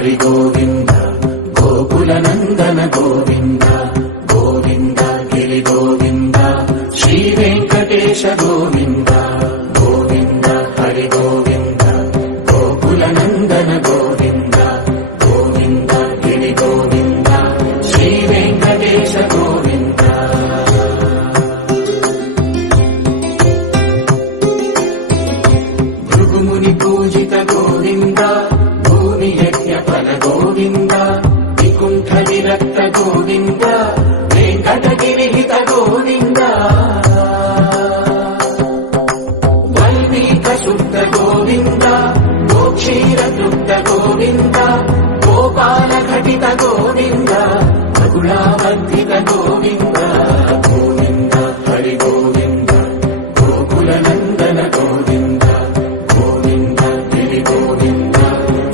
హరి గోవింద గోకుల నందన గోవింద గోవింద గిరి గోవింద శ్రీ వెంకటేశ గోవింద గోవింద హరి గోవింద గోకుల నందన గోవింద గోవింద గిరి గోవింద శ్రీ వెంకటేశ గోవింద భృగుముని పూజిత గోవింద భూమి యజ్ఞ ఫల గోవింద వికుంఠ విరక్త గోవింద వెంకటగిరిహిత గోవింద వల్మీక శుద్ధ గోవింద గోక్షీర తృప్త గోవింద గోపాల ఘటిత గోవింద రఘుళావర్ధిత గోవింద గోవింద హరి గోవింద గోకుల నందన గోవింద గోవింద గిరి గోవింద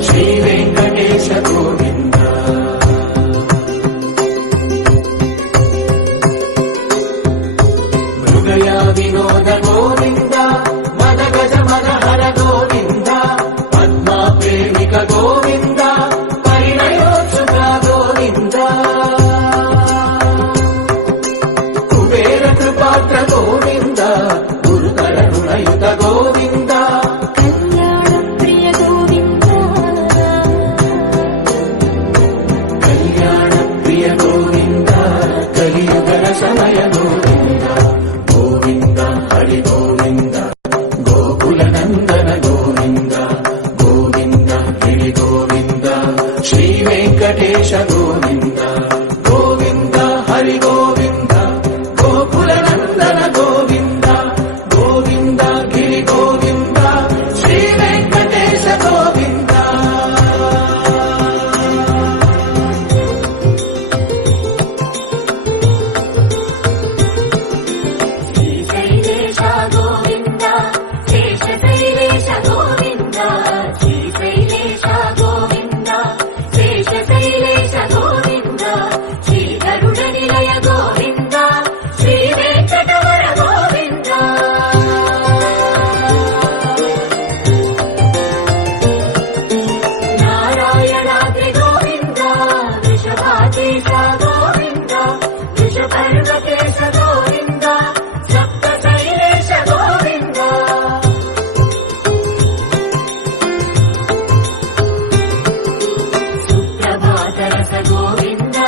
శ్రీ వెంకటేశ గోవింద మృగయ వినోద గోవింద మద గజ మనహర గోవింద పద్మా ప్రేమిక గోవింద పరిణయోత్సుక గోవింద కుబేర కృపాత్ర గోవింద గురుకర రుణయుత గోవింద కళ్యాణ ప్రియ గోవింద కలియుగ సమయ గోవింద గోవింద హరి గోవింద గోకుల నందన గోవింద గోవింద గిరి గోవింద శ్రీ వెంకటేశ గోవింద గోవింద హరి గోవింద గోకుల నందన గోవింద గోవింద గిరి గోవింద శ్రీ వెంకటేశ గోవింద శ్రీశైలేశ గోవింద శేషశైలేశ గోవింద శ్రీశైలేశ గోవింద శేషశైలేశ గోవింద శ్రీధరుడ నిలయ గోవింద శ్రీ వెంకటవర గోవింద నారాయణాద్రి గోవింద వృషభాకేశ గోవింద వృషపర్వకేశ గోవింద సప్త శైలేశ గోవింద సుప్రభాతరస గోవింద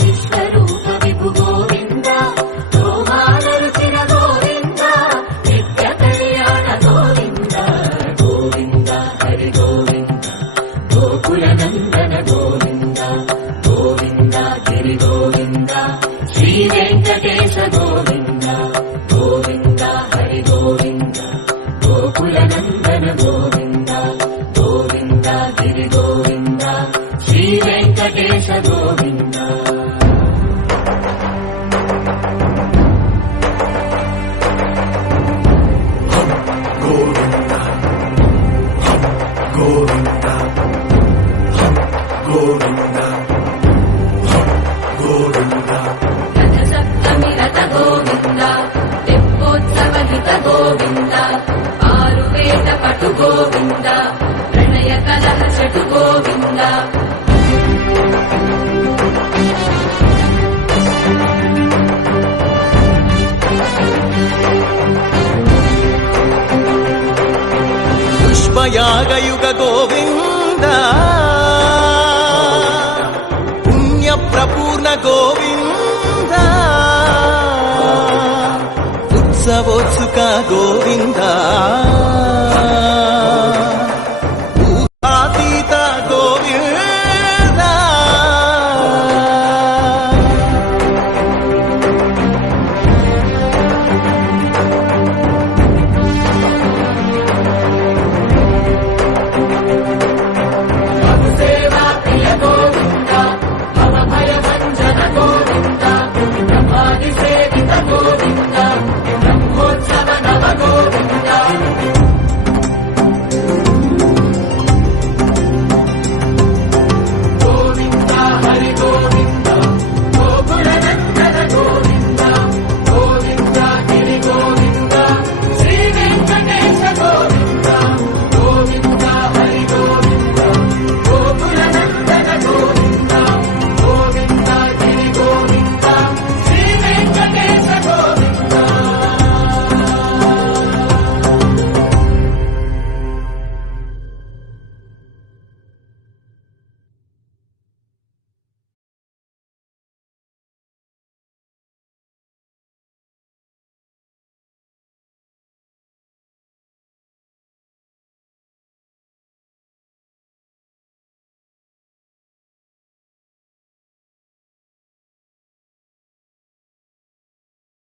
విశ్వరూప విభు గోవింద గోమాల రుచిర గోవింద నిత్య కళ్యాణ గోవింద గోవింద హరి గోవింద గోకుల నందన గోవింద గోవింద గిరి గోవింద శ్రీ వెంకటేశ గోవింద గోవింద హరి గోవింద గోకుల నందన గోవింద గోవింద గిరి గోవింద శ్రీ వెంకటేశ గోవింద గోవింద గోవింద గోవింద గోవింద రథ సప్తమి రథ గోవింద తెప్పోత్సవ హిత గోవింద ఆరువేద పటు గోవింద ప్రణయ కలహ చటు గోవింద పుష్పయాగయుగ గోవింద పుణ్య ప్రపూర్ణ గోవింద ఉత్సవోత్సుక గోవింద